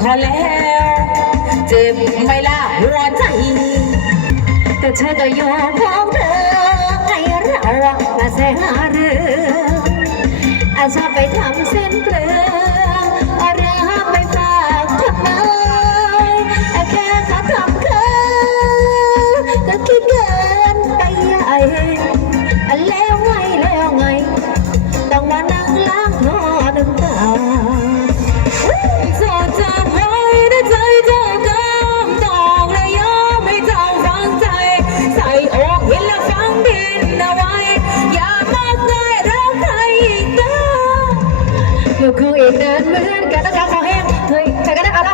เขาแล้ว เจ็บไหม่ละหัวใจแต่เธอก็ยอมของเธอให้เราอะมาแสหาเรื่องอาชอบไปทำเส้นเปลืองอารือไปฝากทำไมแต่ค่เขาทำเคินก็คิดเกินไปใหญ่แล้วไงแล้วไง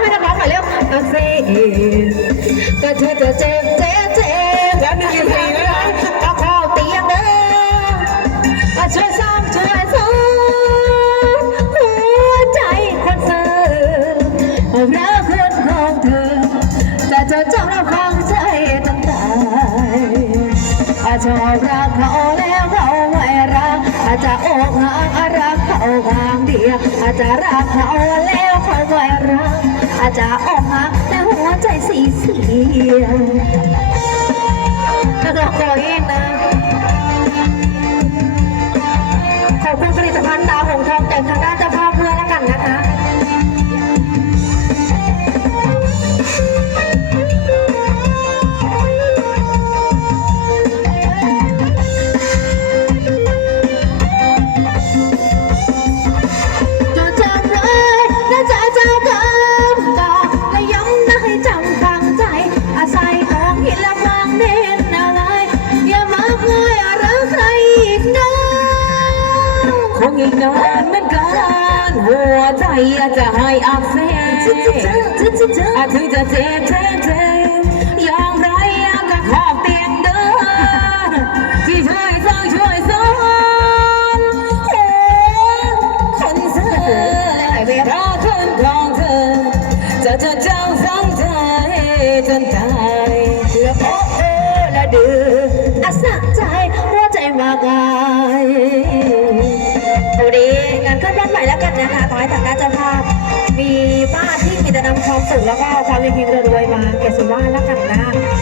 ได้เอาร้องร้องหน่อยเร็วเอาสิก็เธอจะเจ็บเจ็บเจ็บแล้วหนึ่งนาทีแล้วนะก็เข้าเตียงเด้อมาช่วยซ้ำช่วยซ้ำหัวใจคนเธอผมรักคนของเธอแต่เธอจำเราฟังใจตั้งแตายอาจจะรักเขาแล้วเขาไม่รักอาจจะอกหักรักเขาข้า ยวอาจจะรักเอาแล้วเขาไม่รักอาจจะออกมาแต่หัวใจสีเสียนักร้องตัวเองนะขอบคุณผลิตภัณฑ์ตาหงทองแต่งทางด้านเจ้าภาพด้วยแล้วกันนะคะ อีกนานเหมือนกันหัวใจอาจะให้อักเสบอาถึงจะเจ็บเจ็บเจ็บอย่างไรก็ขอบเตียงเดินที่ช่วยสร้างช่วยสอนโอ้คนเธอเพราคนของเธอ จะจดจำฝังใจจนตายและโอ้โอ้และดื้ออาสักใจหัวใจมากา นขึ้นบ้านใหม่แล้วกันนะคะขอให้ทางด้านเจ้าภาพมีบ้านที่มีแต่นำความสุขแล้วก็ความเฮงๆรวยมาเก่สุราแล้วกันนะ